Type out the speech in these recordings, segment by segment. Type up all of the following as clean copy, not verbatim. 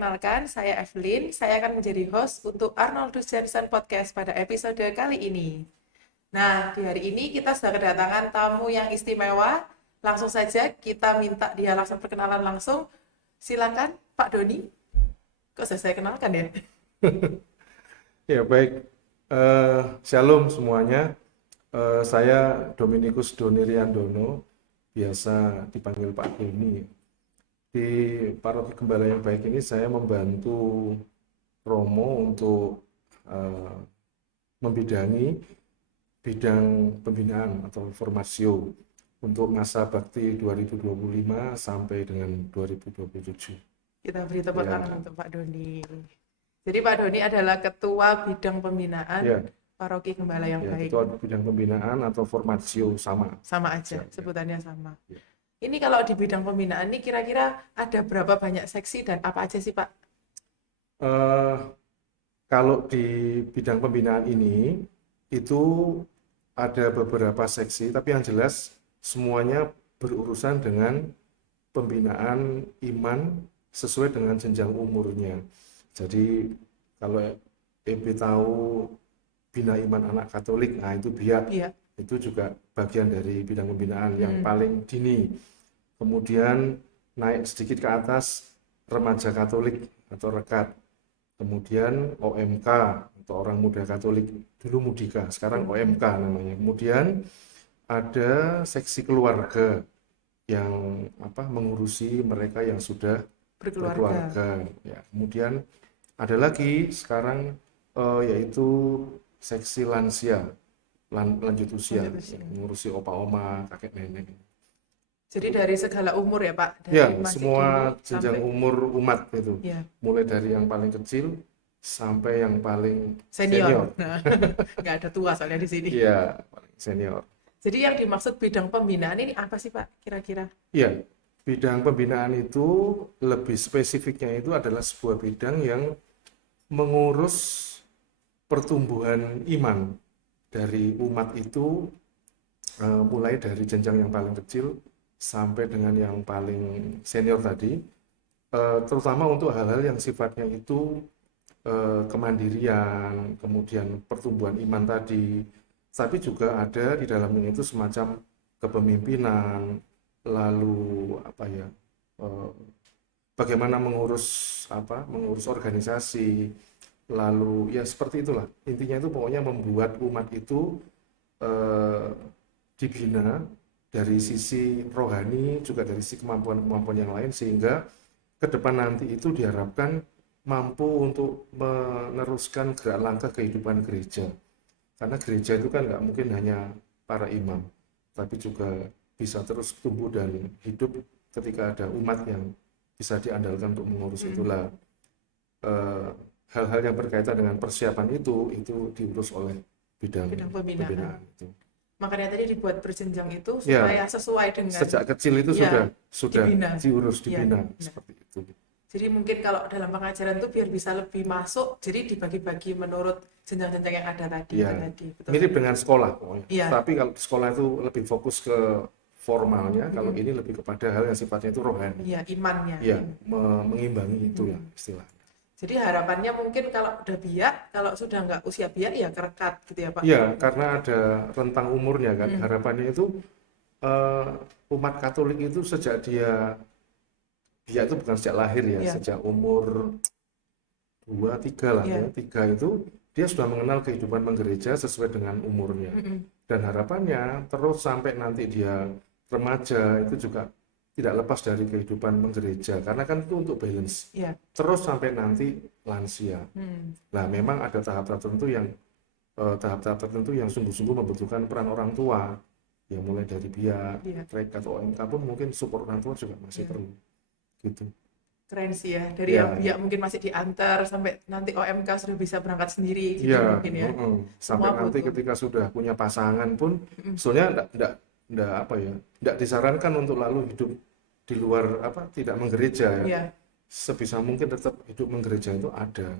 perkenalkan, saya Evelyn. Saya akan menjadi host untuk Arnoldus Johnson Podcast pada episode kali ini. Nah, di hari ini kita sudah kedatangan tamu yang istimewa. Langsung saja kita minta dia langsung perkenalan langsung. Silakan, Pak Doni. Kok saya kenalkan ya? Ya baik, Shalom semuanya. Saya Dominikus Doni Riandono, biasa dipanggil Pak Doni. Di Paroki Gembala yang Baik ini saya membantu Romo untuk membidangi bidang pembinaan atau formasio untuk masa bakti 2025 sampai dengan 2027. Kita beri tepuk Ya. tangan untuk Pak Doni. Jadi Pak Doni adalah Ketua Bidang Pembinaan Ya. Paroki Gembala yang Ya, Baik. itu bidang pembinaan atau formasio sama. Sama aja, Ya. sebutannya sama. Ya. Ini kalau di bidang pembinaan ini kira-kira ada berapa banyak seksi dan apa aja sih Pak? Kalau di bidang pembinaan ini itu ada beberapa seksi, tapi yang jelas semuanya berurusan dengan pembinaan iman sesuai dengan jenjang umurnya. Jadi kalau EB tahu bina iman anak Katolik, nah itu BIA, Iya. itu juga bagian dari bidang pembinaan yang paling dini. Kemudian naik sedikit ke atas remaja Katolik atau rekat. Kemudian OMK atau orang muda Katolik, dulu Mudika, sekarang OMK namanya. Kemudian ada seksi keluarga yang mengurusi mereka yang sudah berkeluarga. Ya, kemudian ada lagi sekarang yaitu seksi lansia, lanjut usia, mengurusi opa oma, kakek nenek. Jadi dari segala umur ya Pak? Dari Ya, masih semua dini jenjang sampai umur umat itu. ya, Mulai dari yang paling kecil sampai yang paling senior. Nah, nggak ada tua soalnya di sini. Iya, paling senior. Jadi yang dimaksud bidang pembinaan ini apa sih Pak kira-kira? Iya, bidang pembinaan itu lebih spesifiknya itu adalah sebuah bidang yang mengurus pertumbuhan iman dari umat itu mulai dari jenjang yang paling kecil sampai dengan yang paling senior tadi, terutama untuk hal-hal yang sifatnya itu kemandirian, kemudian pertumbuhan iman tadi, tapi juga ada di dalamnya itu semacam kepemimpinan, lalu bagaimana mengurus organisasi, lalu ya seperti itulah. Intinya itu pokoknya membuat umat itu dibina dari sisi rohani, juga dari sisi kemampuan-kemampuan yang lain, sehingga ke depan nanti itu diharapkan mampu untuk meneruskan gerak langkah kehidupan gereja. Karena gereja itu kan nggak mungkin hanya para imam, tapi juga bisa terus tumbuh dan hidup ketika ada umat yang bisa diandalkan untuk mengurus itulah. Hal-hal yang berkaitan dengan persiapan itu diurus oleh bidang pembinaan itu. Makanya tadi dibuat berjenjang itu supaya sesuai dengan sejak kecil itu sudah diurus, dibina seperti itu. Jadi mungkin kalau dalam pengajaran itu biar bisa lebih masuk, jadi dibagi-bagi menurut jenjang-jenjang yang ada tadi. Betul. Mirip dengan sekolah pokoknya. Tapi kalau sekolah itu lebih fokus ke formalnya, kalau ini lebih kepada hal yang sifatnya itu rohani. Iya, imannya. Iya, mengimbangi itulah istilahnya. Jadi harapannya mungkin kalau udah biak, kalau sudah nggak usia biak ya kerekat gitu ya Pak? Iya, karena ada rentang umurnya kan. Harapannya itu umat Katolik itu sejak dia itu bukan sejak lahir ya, sejak umur 2-3 lah ya, 3 itu dia sudah mengenal kehidupan menggereja sesuai dengan umurnya. Dan harapannya terus sampai nanti dia remaja itu juga tidak lepas dari kehidupan menggereja, karena kan itu untuk balance. Terus sampai nanti lansia. Nah, memang ada tahap-tahap tertentu yang sungguh-sungguh membutuhkan peran orang tua. Ya mulai dari BIA, TREK atau OMK pun mungkin support orang tua juga masih perlu. Gitu. Keren sih ya, dari yang BIA mungkin masih diantar sampai nanti OMK sudah bisa berangkat sendiri gitu mungkin ya. Sampai nanti ketika sudah punya pasangan pun sebenarnya enggak disarankan untuk lalu hidup di luar tidak menggereja ya. Sebisa mungkin tetap hidup menggereja itu ada.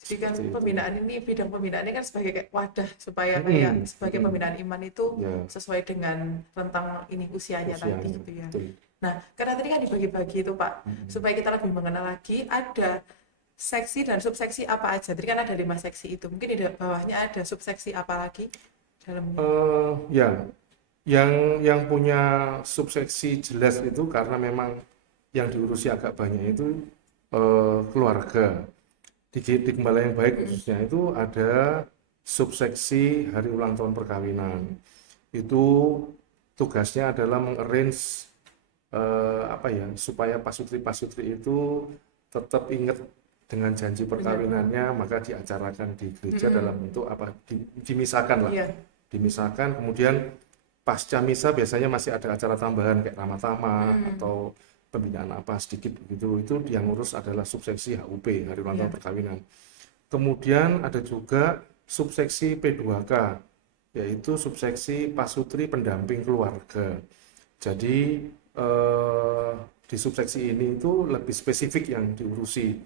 Jadi kan pembinaan ini, bidang pembinaan ini kan sebagai kayak wadah supaya sebagai pembinaan iman itu sesuai dengan rentang ini usianya tadi gitu ya. Betul. Nah, karena tadi kan dibagi-bagi itu Pak, supaya kita lebih mengenal lagi, ada seksi dan subseksi apa aja. Tadi kan ada 5 seksi itu. Mungkin di bawahnya ada subseksi apa lagi dalamnya. Ya, yang punya subseksi jelas itu karena memang yang diurusi agak banyak itu keluarga. Di Gembala yang Baik khususnya itu ada subseksi hari ulang tahun perkawinan. Itu tugasnya adalah mengarrange supaya pasutri-pasutri itu tetap ingat dengan janji perkawinannya, maka diacarakan di gereja dalam bentuk dimisahkan lah. Iya. Dimisahkan, kemudian pasca misa biasanya masih ada acara tambahan kayak ramah-tamah atau pembinaan apa sedikit begitu. Itu yang ngurus adalah subseksi HUP, hari ulang tahun perkawinan. Kemudian ada juga subseksi P2K, yaitu subseksi pasutri pendamping keluarga. Jadi di subseksi ini itu lebih spesifik yang diurusi.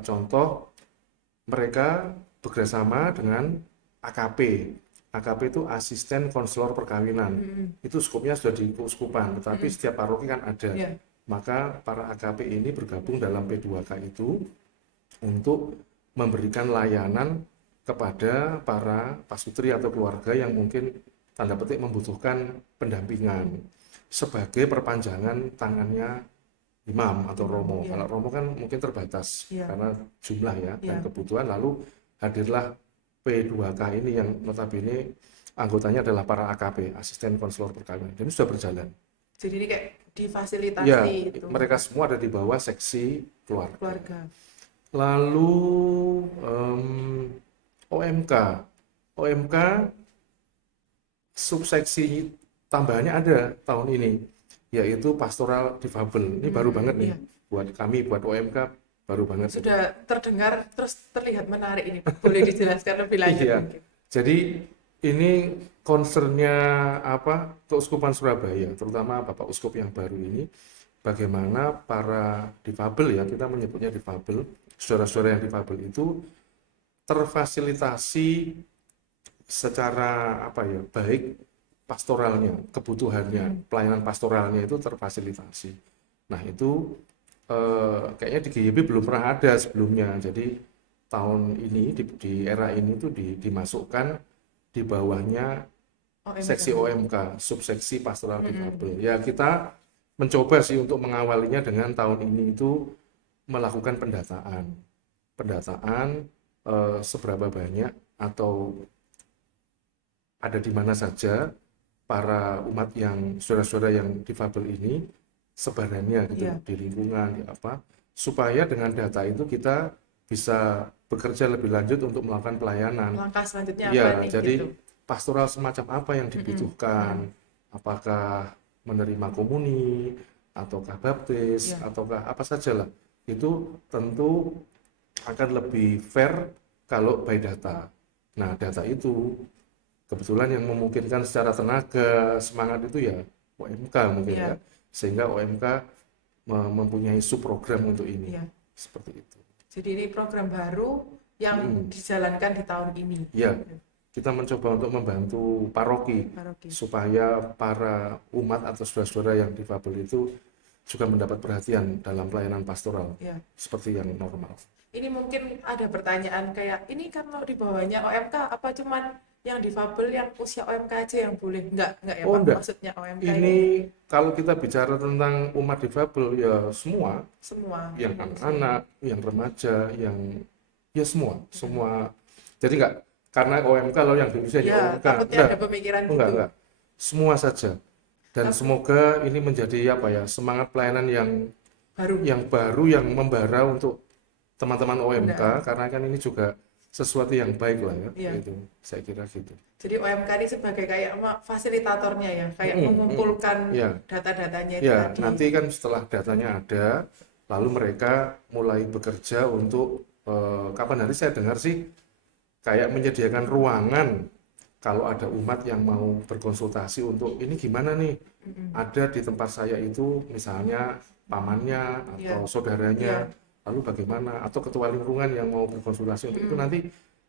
Contoh, mereka bekerjasama dengan AKP. AKP itu asisten konselor perkawinan. Itu skopnya sudah di keuskupan, tetapi setiap paroki kan ada. Maka para AKP ini bergabung dalam P2K itu untuk memberikan layanan kepada para pasutri atau keluarga yang mungkin tanda petik membutuhkan pendampingan sebagai perpanjangan tangannya imam atau romo. Kalau romo kan mungkin terbatas karena jumlah dan kebutuhan, lalu hadirlah P2K ini yang notabene anggotanya adalah para AKP, asisten konselor perkawinan. Dan ini sudah berjalan. Jadi ini kayak difasilitasi Ya, itu. mereka semua ada di bawah seksi keluarga. Lalu OMK. OMK subseksi tambahannya ada tahun ini, yaitu pastoral difabel. Ini baru banget nih buat kami, buat OMK baru banget. Sudah terdengar terus terlihat menarik ini. Boleh dijelaskan lebih lanjut mungkin. Jadi ini concernnya Keuskupan Surabaya, terutama Bapak Uskup yang baru ini, bagaimana para difabel kita menyebutnya difabel, saudara-saudara yang difabel itu terfasilitasi secara baik pastoralnya, kebutuhannya, pelayanan pastoralnya itu terfasilitasi. Nah itu kayaknya di GYB belum pernah ada sebelumnya. Jadi tahun ini di era ini tuh dimasukkan di bawahnya seksi OMK, subseksi pastoral difabel. Ya kita mencoba sih untuk mengawalinya dengan tahun ini itu melakukan pendataan seberapa banyak atau ada di mana saja para umat yang saudara-saudara yang difabel ini sebarannya gitu di lingkungan supaya dengan data itu kita bisa bekerja lebih lanjut untuk melakukan pelayanan. Langkah selanjutnya apa nih? Jadi pastoral semacam apa yang dibutuhkan? Apakah menerima komuni ataukah baptis ataukah apa sajalah. Itu tentu akan lebih fair kalau by data. Nah, data itu kebetulan yang memungkinkan secara tenaga, semangat itu OMK mungkin sehingga OMK mempunyai subprogram untuk ini. Seperti itu. Jadi ini program baru yang dijalankan di tahun ini. Ya, kita mencoba untuk membantu paroki supaya para umat atau saudara-saudara yang difabel itu juga mendapat perhatian dalam pelayanan pastoral seperti yang normal. Ini mungkin ada pertanyaan kayak, ini kan kalau di bawahnya OMK apa cuman yang difabel yang usia OMK aja yang boleh? Enggak ya Pak, enggak. Maksudnya OMK ini kalau kita bicara tentang umat difabel semua yang anak-anak, yang remaja, yang semua. Jadi enggak karena OMK lalu yang di usia OMK. Takutnya ada pemikiran enggak. Semua saja. Dan semoga ini menjadi semangat pelayanan yang baru yang membara untuk teman-teman OMK, karena kan ini juga sesuatu yang baik lah gitu. Saya kira gitu. Jadi OMK ini sebagai kayak fasilitatornya kayak mengumpulkan data-datanya itu tadi. Nanti kan setelah datanya ada, lalu mereka mulai bekerja untuk kapan hari saya dengar sih kayak menyediakan ruangan kalau ada umat yang mau berkonsultasi untuk ini gimana nih, ada di tempat saya itu misalnya pamannya atau saudaranya, lalu bagaimana, atau ketua lingkungan yang mau berkonsultasi untuk itu, nanti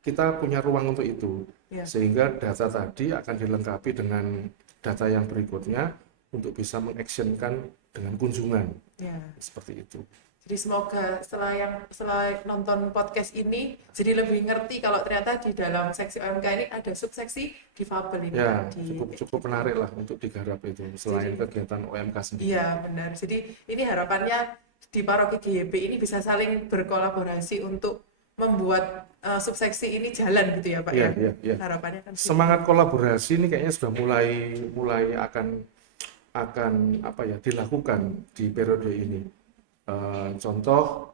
kita punya ruang untuk itu, sehingga data tadi akan dilengkapi dengan data yang berikutnya untuk bisa mengactionkan dengan kunjungan Ya. seperti itu. Jadi semoga setelah nonton podcast ini jadi lebih ngerti kalau ternyata di dalam seksi OMK ini ada subseksi difabel ini Ya, tadi. cukup menarik lah untuk digarap itu selain Jadi, kegiatan OMK sendiri. iya benar. Jadi ini harapannya di Paroki GYP ini bisa saling berkolaborasi untuk membuat subseksi ini jalan gitu ya Pak Iya, ya. iya. Harapannya kan gitu. Semangat kolaborasi ini kayaknya sudah mulai akan apa ya dilakukan di periode ini. Contoh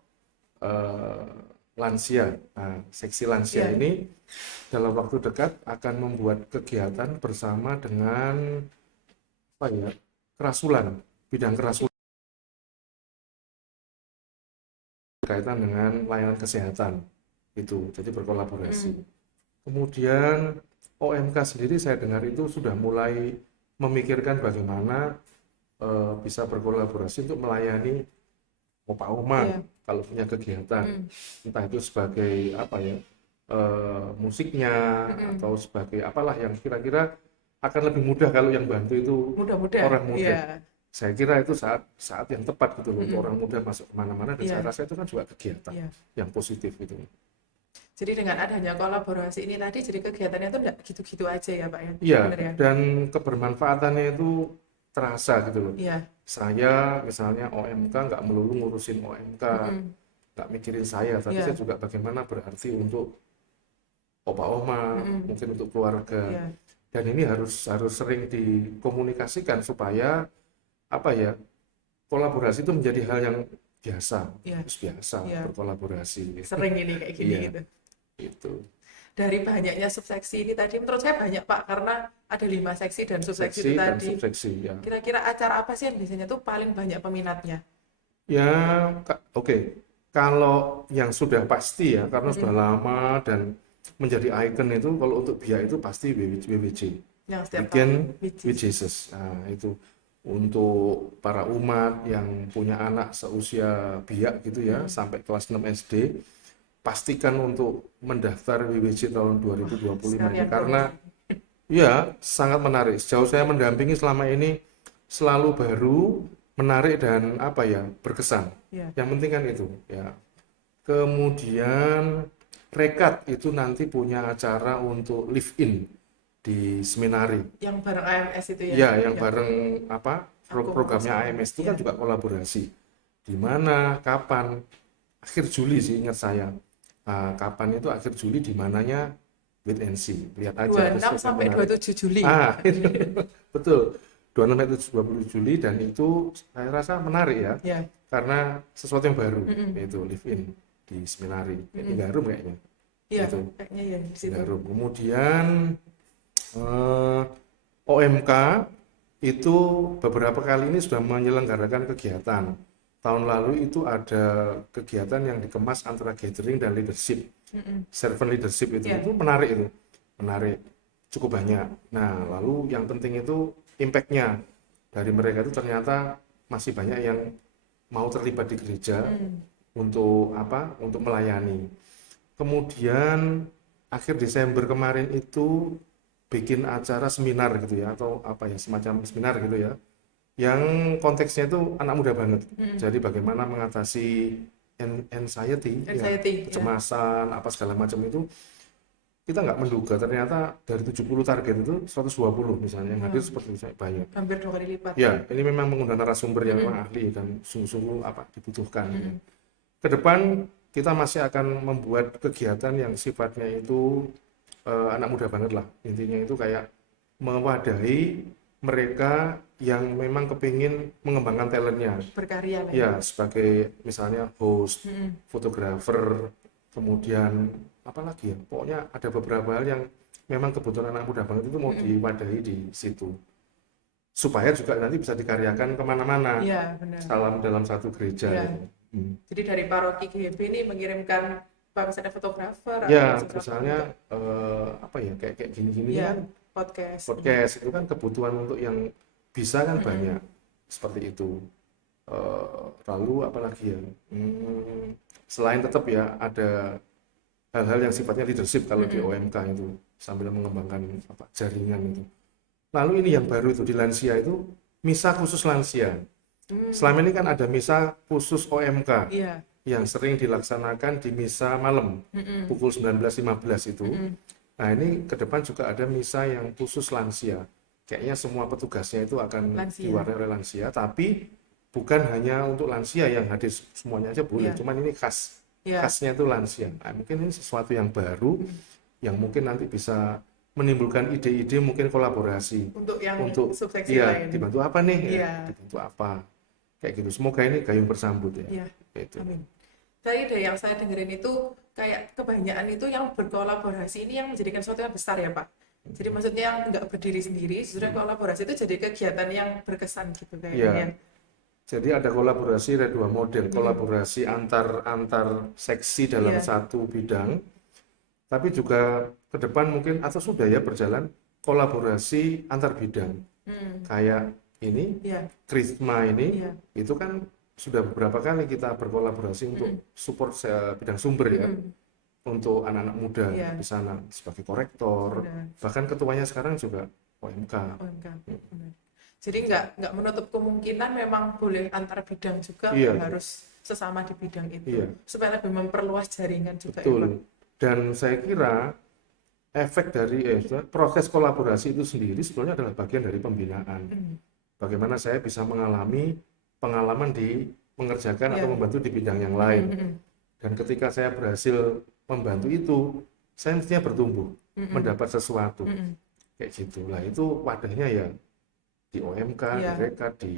lansia. Nah, seksi lansia Iya. ini dalam waktu dekat akan membuat kegiatan bersama dengan apa ya kerasulan, bidang kerasulan berkaitan dengan layanan kesehatan itu, jadi berkolaborasi. Kemudian OMK sendiri saya dengar itu sudah mulai memikirkan bagaimana bisa berkolaborasi untuk melayani opa-oma Iya. kalau punya kegiatan, entah itu sebagai apa ya musiknya atau sebagai apalah yang kira-kira akan lebih mudah kalau yang bantu itu Mudah-mudahan. orang muda. Iya. Saya kira itu saat yang tepat gitu loh untuk orang muda masuk kemana-mana, dan Iya. saya rasa itu kan juga kegiatan Iya. yang positif gitu. Jadi dengan adanya kolaborasi ini tadi jadi kegiatannya tuh enggak gitu-gitu aja ya Pak ya. Iya, Benar ya? dan kebermanfaatannya itu terasa gitu loh. Iya. Saya misalnya OMK nggak melulu ngurusin OMK, nggak mikirin saya, tapi Iya. saya juga bagaimana berarti untuk opa-oma, mungkin untuk keluarga. Iya. Dan ini harus sering dikomunikasikan supaya apa ya kolaborasi itu menjadi hal yang biasa, Iya. harus biasa Iya. berkolaborasi. Sering ini kayak gini Iya. gitu. Itu Dari banyaknya subseksi ini tadi menurut saya banyak Pak karena ada 5 seksi dan subseksi seksi itu dan tadi. subseksi ya. Kira-kira acara apa sih yang biasanya tuh paling banyak peminatnya? Ya, oke. Kalau yang sudah pasti ya, karena sudah lama dan menjadi ikon itu, kalau untuk biak itu pasti WWJ, Yang setiap Weekend tahun. Which with is- Jesus. Nah, itu untuk para umat yang punya anak seusia biak gitu ya, sampai kelas 6 SD, pastikan untuk mendaftar WWJ tahun 2025 ini, sekalian karena ya sangat menarik. Sejauh saya mendampingi selama ini selalu baru, menarik dan apa ya berkesan. Iya. Yang penting kan itu ya. Kemudian Rekat itu nanti punya acara untuk live in di seminari. yang bareng AMS itu ya. Ya, yang Iya. bareng apa programnya Aku AMS itu kan juga kolaborasi. Di mana, kapan? Akhir Juli sih ingat saya. Kapan itu akhir Juli, di mananya wait and see. Lihat aja. 26 sampai menarik. 27 Juli. Itu betul. 26 sampai 20 Juli, dan itu saya rasa menarik ya. Ya. Karena sesuatu yang baru, yaitu live in di seminari. Di Garum kayaknya. Iya, Gitu. kayaknya ya di situ. Garum. Kemudian OMK itu beberapa kali ini sudah menyelenggarakan kegiatan. Tahun lalu itu ada kegiatan yang dikemas antara gathering dan leadership, servant leadership itu menarik itu, menarik cukup banyak. Nah, lalu yang penting itu impact-nya dari mereka itu ternyata masih banyak yang mau terlibat di gereja untuk apa? Untuk melayani. Kemudian akhir Desember kemarin itu bikin acara seminar gitu ya, atau apa ya semacam seminar gitu ya, yang konteksnya itu anak muda banget. Jadi bagaimana mengatasi anxiety, ya, kecemasan, apa segala macam itu. Kita nggak menduga ternyata dari 70 target itu 120 misalnya yang hadir seperti itu banyak. Hampir 2 kali lipat. Ya, ini memang menggunakan narasumber yang memang ahli dan sungguh-sungguh apa dibutuhkan. Ya. Ke depan kita masih akan membuat kegiatan yang sifatnya itu anak muda banget lah. Intinya itu kayak mewadahi mereka yang memang kepingin mengembangkan talentnya. Berkarya lah. Ya, sebagai misalnya host, fotografer, kemudian apa lagi ya, pokoknya ada beberapa hal yang memang kebutuhan anak muda banget itu mau diwadahi di situ, supaya juga nanti bisa dikaryakan kemana-mana. Iya, benar. Dalam satu gereja. Iya. Gitu. Jadi dari paroki GYP ini mengirimkan misalnya fotografer Ya, atau misalnya apa ya kayak gini-gini ya, kan podcast itu kan kebutuhan untuk yang bisa kan banyak seperti itu. Lalu apalagi ya, selain tetap ya ada hal-hal yang sifatnya leadership kalau di OMK itu, sambil mengembangkan apa jaringan itu. Lalu ini yang baru itu di lansia itu misa khusus lansia. Hmm. Selama ini kan ada misa khusus OMK Iya. yang sering dilaksanakan di misa malam pukul 19.15 itu. Nah, ini ke depan juga ada misa yang khusus lansia. Kayaknya semua petugasnya itu akan Lansia. diwarnai oleh lansia, tapi bukan hanya untuk lansia yang hadir semuanya aja boleh, Iya. cuman ini khas. Iya. Khasnya itu lansia. Nah, mungkin ini sesuatu yang baru yang mungkin nanti bisa menimbulkan ide-ide mungkin kolaborasi Untuk yang untuk subseksi iya lain. dibantu apa nih ya, Iya. dibantu apa kayak gitu. Semoga ini gayung bersambut ya. Iya. Itu. Amin. Tadi dari yang saya dengerin itu kayak kebanyakan itu yang berkolaborasi ini yang menjadikan sesuatu yang besar ya Pak. Jadi maksudnya yang nggak berdiri sendiri, justru yang kolaborasi itu jadi kegiatan yang berkesan gitu Iya. kayaknya. Jadi ada kolaborasi, ada dua model, kolaborasi antar seksi dalam Iya. satu bidang, tapi juga ke depan mungkin atau sudah ya berjalan kolaborasi antar bidang. Kayak ini, Iya. Krisma ini, Iya. itu kan sudah beberapa kali kita berkolaborasi untuk support bidang sumber ya, untuk anak-anak muda Iya. di sana sebagai korektor, Benar. bahkan ketuanya sekarang juga OMK. OMK. Benar. Jadi nggak menutup kemungkinan memang boleh antar bidang juga, Iya. nggak harus sesama di bidang itu, Iya. supaya lebih memperluas jaringan juga ya Pak. Betul. Dan saya kira efek dari proses kolaborasi itu sendiri sebetulnya adalah bagian dari pembinaan. Bagaimana saya bisa mengalami pengalaman di mengerjakan atau Iya. membantu di bidang yang lain. Dan ketika saya berhasil membantu itu, saya mestinya bertumbuh, mendapat sesuatu. Kayak gitu. Lah itu wadahnya ya di OMK, Iya. di Rekat, di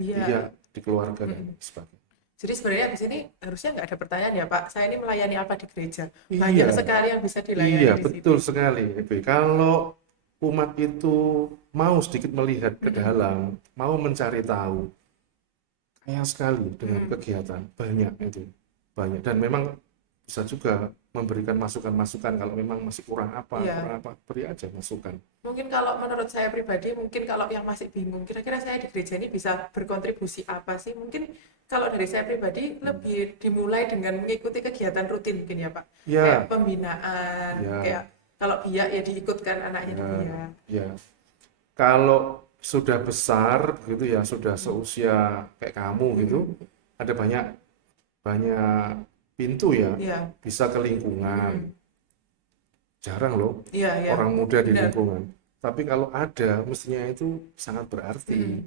Iya. di keluarga dan sebagainya. Jadi sebenarnya di sini harusnya nggak ada pertanyaan ya Pak, saya ini melayani apa di gereja? Iya. Banyak sekali yang bisa dilayani Iya, di sini. betul sekali. Kalau umat itu mau sedikit melihat ke dalam, mau mencari tahu, kaya sekali dengan kegiatan, banyak itu, banyak. Dan memang bisa juga memberikan masukan-masukan kalau memang masih kurang apa, Iya. beri aja masukan. Mungkin kalau menurut saya pribadi, mungkin kalau yang masih bingung, kira-kira saya di gereja ini bisa berkontribusi apa sih? Mungkin kalau dari saya pribadi lebih dimulai dengan mengikuti kegiatan rutin mungkin ya Pak. Ya. Kayak pembinaan, Ya. kayak kalau biak ya diikutkan anaknya di biak. Ya, kalau sudah besar begitu ya, sudah seusia kayak kamu gitu, ada banyak pintu ya, Iya. bisa ke lingkungan. Jarang loh Iya, iya. orang muda di Benar. lingkungan. Tapi kalau ada, mestinya itu sangat berarti.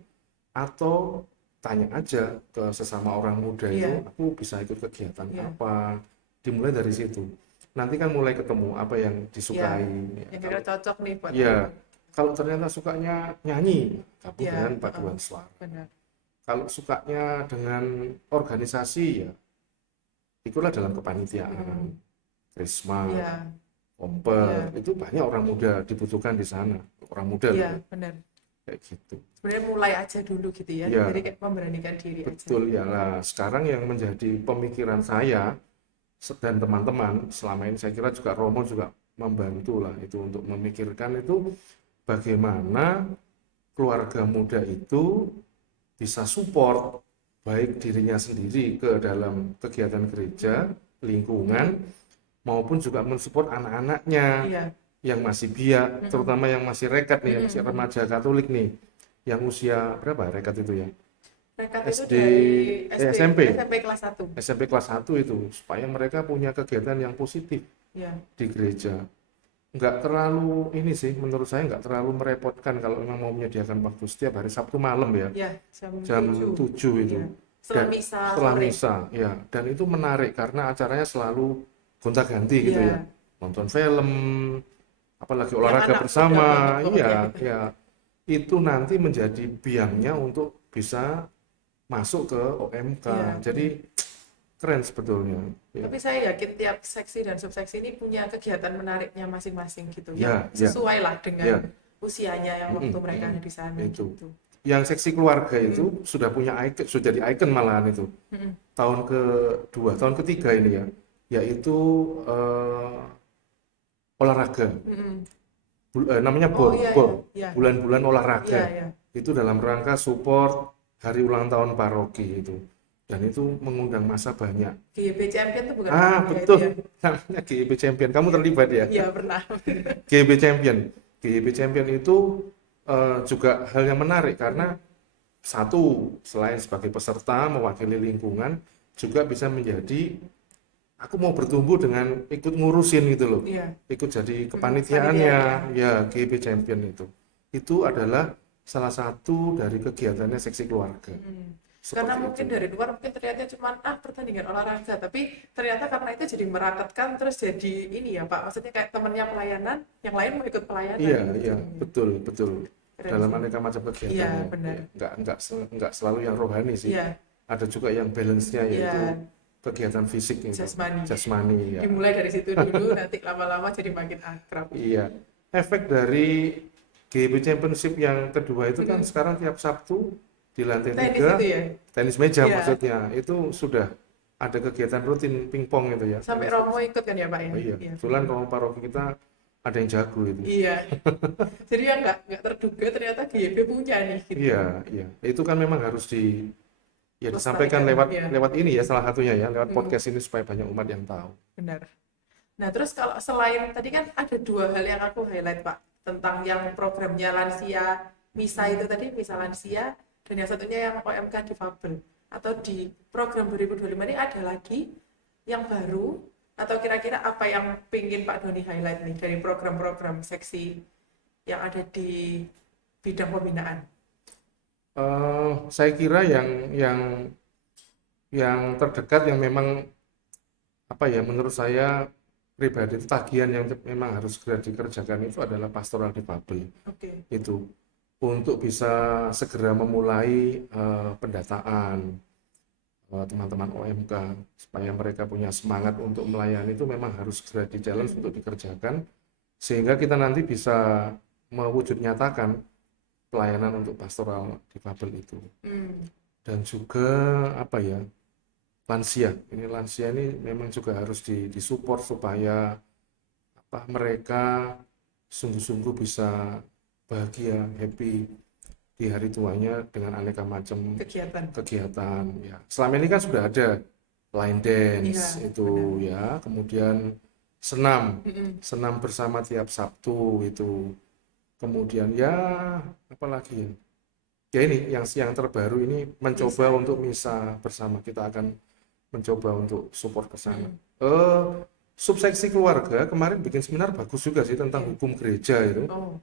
Atau tanya aja ke sesama orang muda itu, Iya. aku bisa ikut kegiatan Iya. apa? Dimulai dari situ. Nanti kan mulai ketemu apa yang disukai. Ya, Yang kira cocok nih buat ya, teman. kalau ternyata sukanya nyanyi, gabung Iya, dengan paduan suara. Benar. Kalau sukanya dengan organisasi, ya ikutlah dalam kepanitiaan, Krisma, Iya. Komper, itu banyak orang muda dibutuhkan di sana. Orang muda Iya, loh, benar. kayak gitu. Sebenarnya mulai aja dulu gitu ya. Iya. Jadi kayak memberanikan diri aja. Betul ya lah. Sekarang yang menjadi pemikiran saya dan teman-teman selama ini, saya kira juga Romo juga membantu lah itu untuk memikirkan itu bagaimana keluarga muda itu bisa support baik dirinya sendiri ke dalam kegiatan gereja, lingkungan, maupun juga mensupport anak-anaknya Iya. yang masih biak, terutama yang masih rekat nih, yang masih remaja Katolik nih, yang usia berapa rekat itu ya? Rekat itu SD, dari SMP kelas 1. SMP kelas 1 itu, supaya mereka punya kegiatan yang positif Iya. di gereja. Nggak terlalu ini sih, menurut saya nggak terlalu merepotkan kalau memang mau menyediakan waktu setiap hari Sabtu malam ya, Iya, jam 7. 7 itu. Iya. Setelah Dan misa setelah sore. misa, ya. Dan itu menarik karena acaranya selalu gonta-ganti gitu Iya. ya. Nonton film, apalagi Yang olahraga anak bersama, muda banget pokoknya iya, gitu. ya. Itu nanti menjadi biangnya untuk bisa masuk ke OMK. Iya. Jadi keren sebetulnya. Ya. Tapi saya yakin tiap seksi dan subseksi ini punya kegiatan menariknya masing-masing gitu. Ya, Yang sesuai lah dengan ya. usianya yang waktu mereka ada di sana Itu. gitu. Yang seksi keluarga itu sudah punya icon, sudah jadi icon malahan itu. Tahun kedua, tahun ketiga ini ya, yaitu olahraga. Namanya Oh, iya, BOR, iya. bulan-bulan olahraga. Iya, iya. Itu dalam rangka support hari ulang tahun paroki itu. Dan itu mengundang masa banyak. GYB Champion itu bukan Ah, namanya betul. itu ya? Namanya GYB Champion. Kamu terlibat ya? Iya, pernah. GYB Champion. GYB Champion itu juga hal yang menarik karena satu, selain sebagai peserta mewakili lingkungan, juga bisa menjadi aku mau bertumbuh dengan ikut ngurusin gitu loh, Iya. ikut jadi kepanitiaannya, Panitianya. ya GB Champion itu adalah salah satu dari kegiatannya seksi keluarga, Karena seperti mungkin itu. dari luar mungkin terlihatnya cuma pertandingan olahraga, tapi ternyata karena itu jadi merakatkan terus jadi ini ya Pak, maksudnya kayak temennya pelayanan, yang lain mau ikut pelayanan Iya, gitu iya, jadinya. betul, betul. Keren Dalam sih. aneka macam Iya, kegiatannya, benar. ya. Nggak selalu yang rohani sih. Iya, Ada juga yang balance-nya yaitu iya, kegiatan fisik itu, jasmani. jasmani ya. Dimulai dari situ dulu, nanti lama-lama jadi makin akrab. Iya. Efek dari GB Championship yang kedua itu kan Mm-mm. sekarang tiap Sabtu di lantai Tenis itu 3 ya? tenis meja Iya. maksudnya itu sudah ada kegiatan rutin pingpong itu ya. Sampai Romo ikut kan ya Pak ya? Oh iya, Iya, kebetulan benar. kalau paroki kita ada yang jago itu. Iya. Jadi ya nggak terduga ternyata GYP punya nih gitu. Iya, iya. Itu kan memang harus ya disampaikan Lestarikan. lewat Iya. lewat ini ya salah satunya ya, lewat Mm, podcast ini supaya banyak umat yang tahu. benar. Nah, terus kalau selain tadi kan ada dua hal yang aku highlight, Pak, tentang yang programnya lansia, MISA itu tadi, MISA lansia, dan yang satunya yang OMK difabel. Atau di program 2025 ini ada lagi yang baru, atau kira-kira apa yang pingin Pak Doni highlight nih dari program-program seksi yang ada di bidang pembinaan? Saya kira yang terdekat yang memang apa ya menurut saya pribadi itu tagihan yang memang harus segera dikerjakan itu adalah pastoral difabel Oke. itu untuk bisa segera memulai pendataan teman-teman OMK supaya mereka punya semangat untuk melayani itu memang harus segera di challenge untuk dikerjakan sehingga kita nanti bisa mewujud nyatakan pelayanan untuk pastoral difabel itu dan juga apa ya lansia ini memang juga harus disupport supaya apa mereka sungguh-sungguh bisa bahagia happy di hari tuanya dengan aneka macam kegiatan ya selama ini kan sudah ada line dance Iya, itu benar. ya kemudian senam bersama tiap Sabtu itu kemudian ya apalagi ya ini yang terbaru ini mencoba Misa. untuk misa bersama kita akan mencoba untuk support ke sana. Subseksi keluarga kemarin bikin seminar bagus juga sih tentang hukum gereja itu. Oh.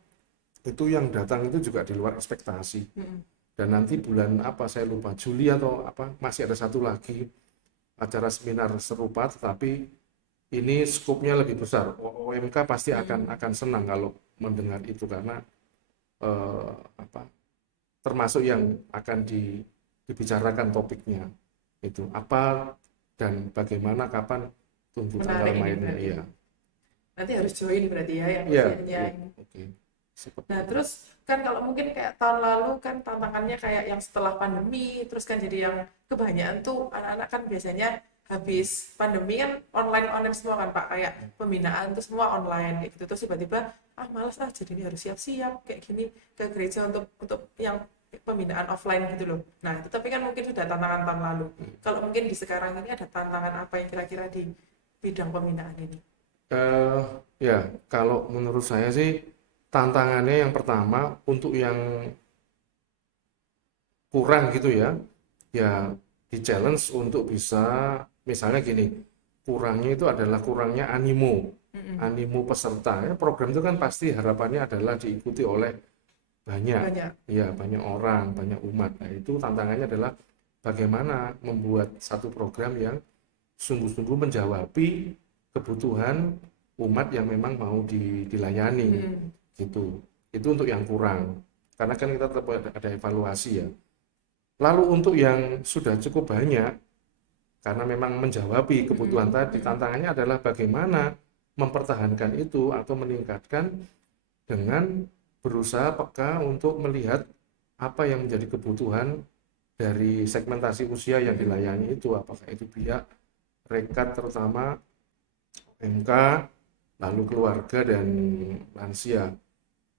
Itu yang datang itu juga di luar ekspektasi. Dan nanti bulan apa saya lupa Juli atau apa masih ada satu lagi acara seminar serupa tetapi ini skopnya lebih besar. OMK pasti akan senang kalau mendengar itu karena apa termasuk yang akan dibicarakan topiknya itu apa dan bagaimana kapan tunggu tanggal mainnya ya nanti harus join berarti ya yang ya, usianya ya. ini. Oke. Nah terus kan kalau mungkin kayak tahun lalu kan tantangannya kayak yang setelah pandemi terus kan jadi yang kebanyakan tuh anak-anak kan biasanya habis pandemi kan online semua kan Pak kayak pembinaan tuh semua online kayak gitu terus tiba-tiba malas jadi ini harus siap-siap kayak gini ke gereja untuk yang pembinaan offline gitu loh. Nah itu tapi kan mungkin sudah tantangan tahun lalu. Kalau mungkin di sekarang ini ada tantangan apa yang kira-kira di bidang pembinaan ini? Ya kalau menurut saya sih tantangannya yang pertama untuk yang kurang gitu ya di challenge untuk bisa misalnya gini kurangnya itu adalah kurangnya animo peserta ya program itu kan pasti harapannya adalah diikuti oleh banyak orang banyak umat. Nah, itu tantangannya adalah bagaimana membuat satu program yang sungguh-sungguh menjawabi kebutuhan umat yang memang mau dilayani gitu. Itu untuk yang kurang karena kan kita tetap ada evaluasi ya. Lalu untuk yang sudah cukup banyak karena memang menjawabi kebutuhan tadi tantangannya adalah bagaimana mempertahankan itu atau meningkatkan dengan berusaha peka untuk melihat apa yang menjadi kebutuhan dari segmentasi usia yang dilayani itu apakah itu pihak rekat terutama MK lalu keluarga dan lansia.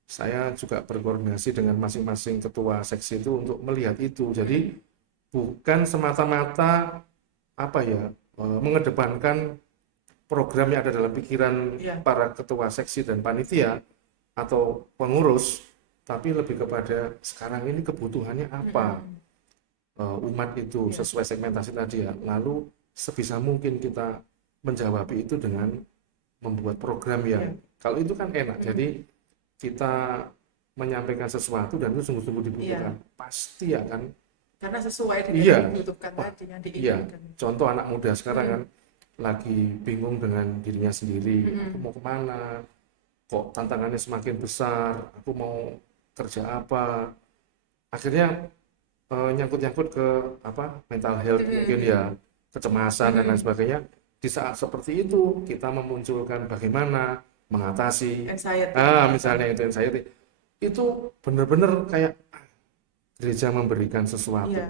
Saya juga berkoordinasi dengan masing-masing ketua seksi itu untuk melihat itu. Jadi bukan semata-mata mengedepankan program yang ada dalam pikiran para ketua seksi dan panitia atau pengurus, tapi lebih kepada sekarang ini kebutuhannya apa. Umat itu Iya. sesuai segmentasi tadi ya. Lalu sebisa mungkin kita menjawab itu dengan membuat program yang kalau itu kan enak. Jadi kita menyampaikan sesuatu dan itu sungguh-sungguh dibutuhkan, pasti akan Karena sesuai dengan iya. yang dibutuhkan Wah, tadi, yang iya. diinginkan. Contoh anak muda sekarang kan lagi bingung dengan dirinya sendiri, aku mau kemana, kok tantangannya semakin besar, aku mau kerja apa, akhirnya nyangkut-nyangkut ke apa mental health mungkin ya, kecemasan dan lain sebagainya. Di saat seperti itu kita memunculkan bagaimana mengatasi Anxiety. misalnya itu anxiety, itu benar-benar kayak gereja memberikan sesuatu. Iya.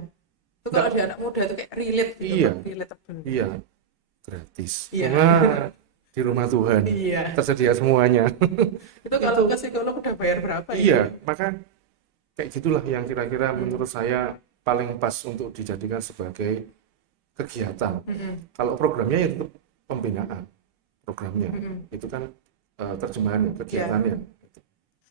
Itu kalau di anak muda itu kayak relate gitu, Iya. Pak. Relatable. Iya, gratis. Iya. Nah, di rumah Tuhan Iya. tersedia semuanya. Itu kalau ke psikolog udah bayar berapa ya? Iya, maka kayak gitulah yang kira-kira menurut saya paling pas untuk dijadikan sebagai kegiatan. Kalau programnya itu pembinaan, programnya itu kan terjemahannya, kegiatannya.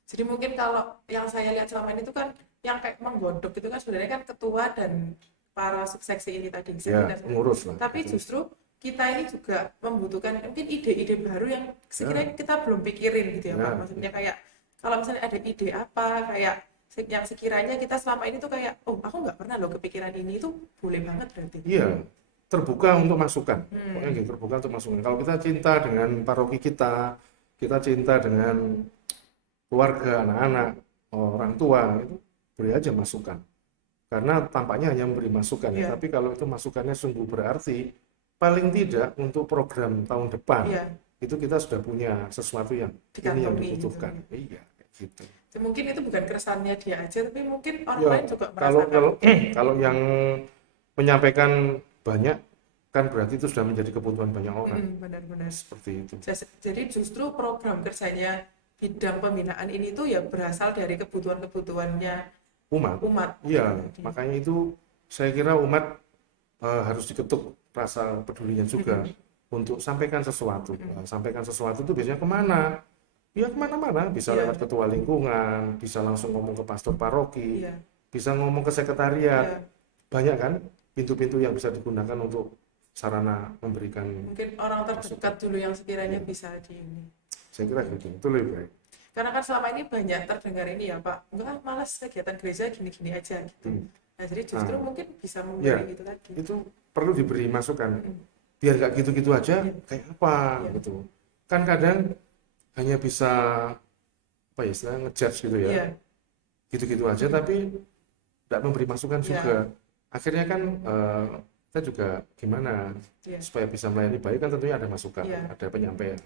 Jadi mungkin kalau yang saya lihat selama ini itu kan yang kayak menggodok itu kan sebenarnya kan ketua dan para subseksi ini tadi. Ya, pengurus lah. Tapi justru kita ini juga membutuhkan mungkin ide-ide baru yang sekiranya kita belum pikirin gitu ya Pak. Maksudnya kayak kalau misalnya ada ide apa kayak yang sekiranya kita selama ini tuh kayak oh aku nggak pernah loh kepikiran ini, itu boleh banget berarti. Iya, terbuka untuk masukan. Pokoknya gitu, terbuka untuk masukan. Kalau kita cinta dengan paroki kita cinta dengan keluarga, anak-anak, orang tua, itu beri aja masukan. Karena tampaknya hanya memberi masukan ya, tapi kalau itu masukannya sungguh berarti, paling tidak untuk program tahun depan, itu kita sudah punya sesuatu yang ini yang dibutuhkan. Gitu. Iya, kayak gitu. Mungkin itu bukan keresahannya dia aja, tapi mungkin orang Ya, lain juga merasakan. kalau yang menyampaikan banyak, kan berarti itu sudah menjadi kebutuhan banyak orang. Benar-benar. Seperti itu. Jadi justru program kerjanya bidang pembinaan ini tuh ya berasal dari kebutuhan-kebutuhannya umat. Iya, makanya itu saya kira umat harus diketuk rasa pedulinya juga untuk sampaikan sesuatu. Sampaikan sesuatu itu biasanya kemana? Ya kemana-mana, bisa lewat ketua lingkungan, bisa langsung ngomong ke pastor paroki, bisa ngomong ke sekretariat. Banyak kan pintu-pintu yang bisa digunakan untuk sarana memberikan. Mungkin orang terdekat dulu yang sekiranya bisa di ini. Saya kira gitu, itu lebih baik. Karena kan selama ini banyak terdengar ini ya Pak, enggak malas kegiatan gereja gini-gini aja gitu. Nah jadi justru mungkin bisa memberi gitu tadi. Itu perlu diberi masukan, biar nggak gitu-gitu aja, kayak apa gitu. Kan kadang hanya bisa apa ya istilahnya ngejudge gitu ya, gitu-gitu aja tapi tidak memberi masukan juga. Akhirnya kan kita juga gimana supaya bisa melayani baik kan tentunya ada masukan, ada penyampaian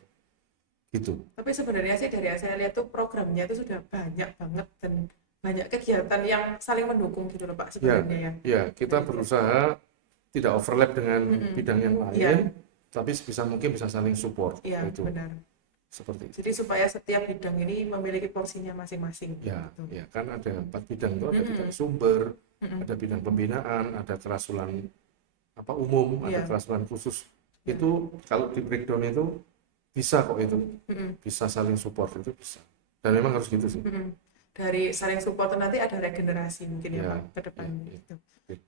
gitu. Tapi sebenarnya sih dari yang saya lihat tuh programnya itu sudah banyak banget dan banyak kegiatan yang saling mendukung gitu loh Pak sebenarnya ya. Kita berusaha tidak overlap dengan bidang yang lain, tapi sebisa mungkin bisa saling support. Iya, gitu. benar. Seperti itu. Jadi supaya setiap bidang ini memiliki porsinya masing-masing. Ya, gitu. ya kan ada 4 bidang tuh, ada bidang sumber, ada bidang pembinaan, ada kerasulan apa umum, ada kerasulan khusus. Itu kalau di breakdown itu bisa kok itu, bisa saling support itu bisa. Dan memang harus gitu sih. Dari saling support nanti ada regenerasi mungkin ya Pak ke depan. Gitu.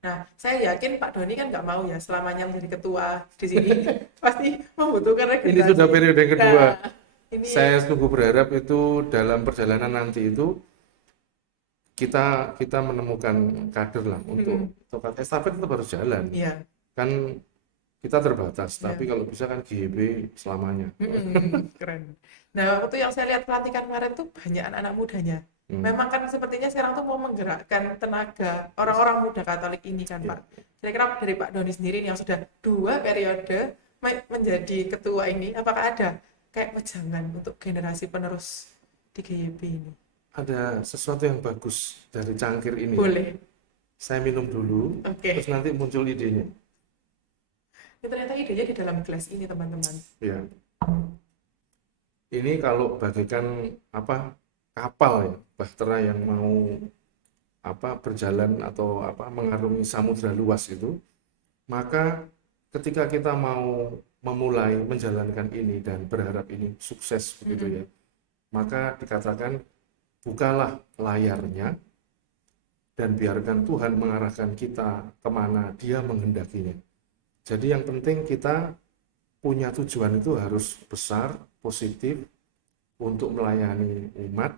Nah, saya yakin Pak Doni kan nggak mau ya selamanya menjadi ketua di sini. Pasti membutuhkan regenerasi. Ini sudah periode yang kedua. Nah, saya sungguh berharap itu dalam perjalanan nanti itu kita menemukan kader lah untuk tongkat estafet tetap harus jalan. Kan kita terbatas, tapi kalau bisa kan GHB selamanya. Keren. Nah, waktu yang saya lihat pelantikan kemarin tuh banyak anak-anak mudanya. Memang kan sepertinya sekarang tuh mau menggerakkan tenaga orang-orang muda Katolik ini kan Pak. Kira-kira dari Pak Doni sendiri yang sudah 2 periode menjadi ketua ini, apakah ada kayak wejangan untuk generasi penerus di GYB ini? Ada sesuatu yang bagus dari cangkir ini. Boleh. Saya minum dulu, terus nanti muncul idenya. Ya, ternyata idenya di dalam gelas ini teman-teman. Ya. Ini kalau bagaikan apa kapal ya, bahtera yang mau apa berjalan atau apa mengarungi samudra luas itu, maka ketika kita mau memulai menjalankan ini dan berharap ini sukses begitu ya, maka dikatakan bukalah layarnya dan biarkan Tuhan mengarahkan kita kemana Dia menghendakinya. Jadi yang penting kita punya tujuan itu harus besar, positif, untuk melayani umat,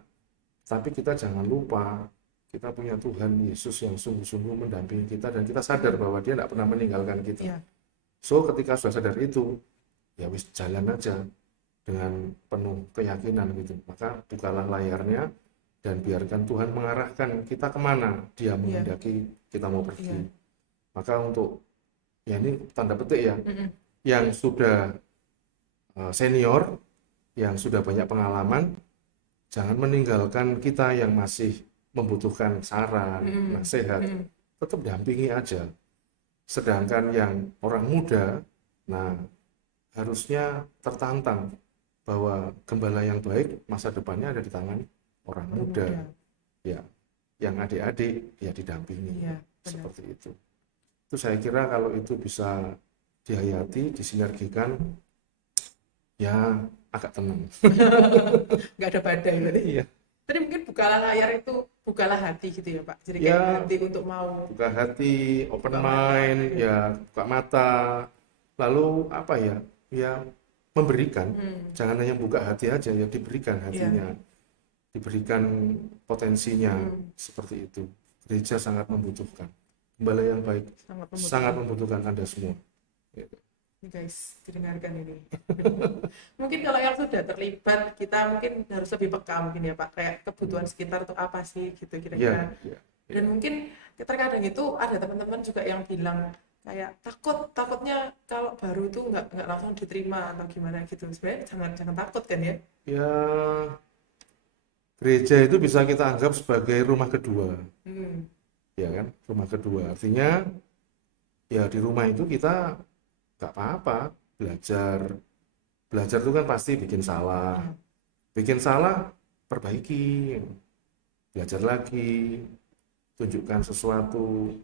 tapi kita jangan lupa kita punya Tuhan Yesus yang sungguh-sungguh mendampingi kita dan kita sadar bahwa Dia tidak pernah meninggalkan kita. Iya. So ketika sudah sadar itu, ya wis jalan aja dengan penuh keyakinan gitu. Maka bukalah layarnya dan biarkan Tuhan mengarahkan kita kemana Dia menghendaki kita mau pergi. Iya. Maka untuk, ya ini tanda petik ya, yang sudah senior, yang sudah banyak pengalaman, jangan meninggalkan kita yang masih membutuhkan saran, nasihat, tetap dampingi aja. Sedangkan yang orang muda, nah harusnya tertantang bahwa gembala yang baik masa depannya ada di tangan orang muda. Ya, yang adik-adik ya didampingi. Iya, Seperti itu. Itu saya kira kalau itu bisa dihayati, disinergikan, ya agak tenang. Nggak ada badai berarti. Iya. Tadi mungkin bukalah layar itu bukalah hati gitu ya Pak. Jadi Ya, kayak hati untuk mau buka hati, open buka mind, mata, ya buka mata, lalu apa ya, ya memberikan. Jangan hanya buka hati aja, ya diberikan hatinya, diberikan potensinya, seperti itu. Gereja sangat membutuhkan. Gembala yang baik sangat membutuhkan Anda semua. Gitu. Ini guys, didengarkan ini. Mungkin kalau yang sudah terlibat, kita mungkin harus lebih peka mungkin ya Pak, kayak kebutuhan sekitar itu apa sih gitu kira-kira. Dan mungkin terkadang itu ada teman-teman juga yang bilang kayak takutnya kalau baru itu nggak langsung diterima atau gimana gitu. Sebenarnya jangan takut kan ya. Ya, gereja itu bisa kita anggap sebagai rumah kedua. Ya kan, rumah kedua. Artinya ya di rumah itu kita nggak apa-apa, belajar itu kan pasti bikin salah, perbaiki, belajar lagi, tunjukkan sesuatu.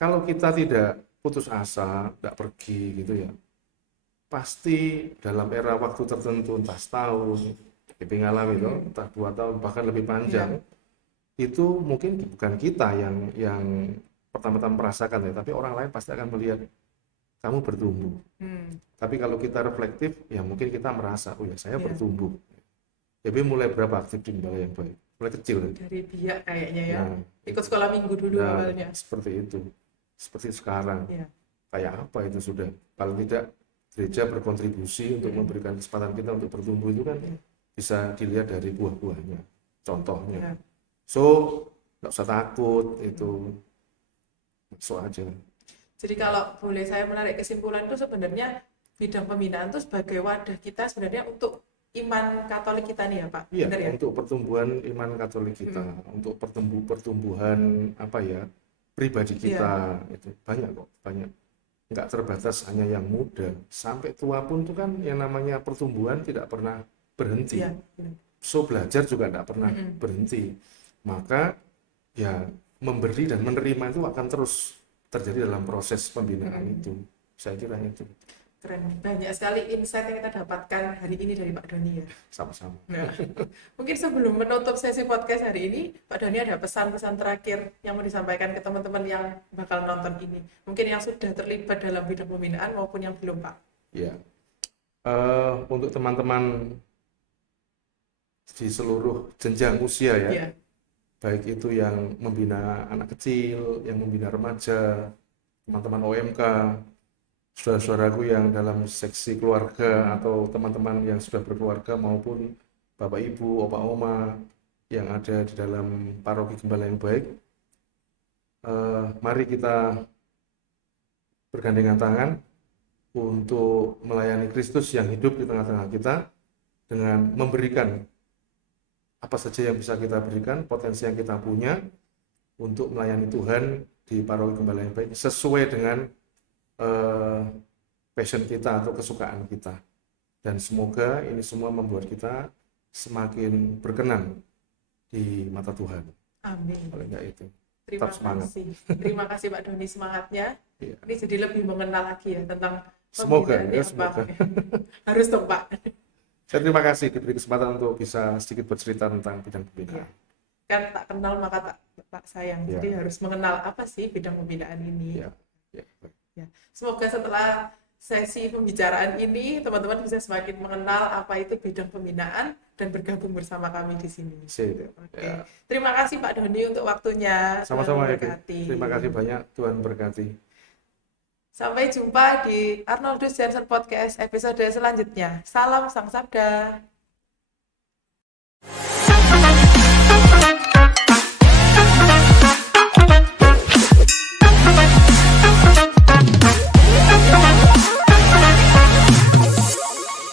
Kalau kita tidak putus asa, tidak pergi gitu ya, pasti dalam era waktu tertentu, entah setahun, ngalami itu, entah 2 tahun, bahkan lebih panjang, itu mungkin bukan kita yang pertama-tama merasakan ya, tapi orang lain pasti akan melihat kamu bertumbuh. Tapi kalau kita reflektif, ya mungkin kita merasa, oh ya saya bertumbuh. Jadi mulai berapa aktif di gembala yang baik? Mulai kecil. Dari biak kayaknya ya. Ikut sekolah minggu dulu awalnya. Seperti itu. Seperti sekarang. Kayak apa itu sudah? Paling tidak gereja berkontribusi untuk memberikan kesempatan kita untuk bertumbuh itu kan bisa dilihat dari buah-buahnya. Contohnya. So, nggak usah takut itu. Masuk aja. Jadi kalau boleh saya menarik kesimpulan itu sebenarnya bidang pembinaan itu sebagai wadah kita sebenarnya untuk iman Katolik kita nih ya Pak. Iya, benar ya? Untuk pertumbuhan iman Katolik kita, untuk pertumbuhan apa ya, pribadi kita, itu banyak kok, banyak. Nggak terbatas hanya yang muda, sampai tua pun itu kan yang namanya pertumbuhan tidak pernah berhenti. So belajar juga tidak pernah berhenti. Maka ya memberi dan menerima itu akan terus terjadi dalam proses pembinaan itu. Saya kira itu. Keren. Banyak sekali insight yang kita dapatkan hari ini dari Pak Doni ya. Sama-sama. Nah, mungkin sebelum menutup sesi podcast hari ini, Pak Doni ada pesan-pesan terakhir yang mau disampaikan ke teman-teman yang bakal nonton ini. Mungkin yang sudah terlibat dalam bidang pembinaan maupun yang belum Pak. Ya. Untuk teman-teman di seluruh jenjang usia ya. Baik itu yang membina anak kecil, yang membina remaja, teman-teman OMK, saudara-saudaraku yang dalam seksi keluarga atau teman-teman yang sudah berkeluarga maupun bapak ibu, opa oma yang ada di dalam paroki Gembala yang baik. Mari kita bergandengan tangan untuk melayani Kristus yang hidup di tengah-tengah kita dengan memberikan apa saja yang bisa kita berikan, potensi yang kita punya untuk melayani Tuhan di paroki Gembala yang baik sesuai dengan passion kita atau kesukaan kita. Dan semoga ini semua membuat kita semakin berkenan di mata Tuhan. Amin. Paling enggak itu. Terima kasih. Terima kasih Pak Doni semangatnya. Ini jadi lebih mengenal lagi ya tentang pembinaan. Semoga. Harus dong Pak. Saya terima kasih diberi kesempatan untuk bisa sedikit bercerita tentang bidang pembinaan. kan tak kenal maka tak sayang. Ya, Jadi harus mengenal apa sih bidang pembinaan ini. ya, ya. Ya. Semoga setelah sesi pembicaraan ini teman-teman bisa semakin mengenal apa itu bidang pembinaan dan bergabung bersama kami di sini. Sip. Oke. Ya. Terima kasih Pak Doni untuk waktunya. Tuhan Sama-sama ya, Ki. memberkati. Terima kasih banyak, Tuhan berkati. Sampai jumpa di Arnoldus Jansen Podcast episode selanjutnya. Salam Sang Sabda.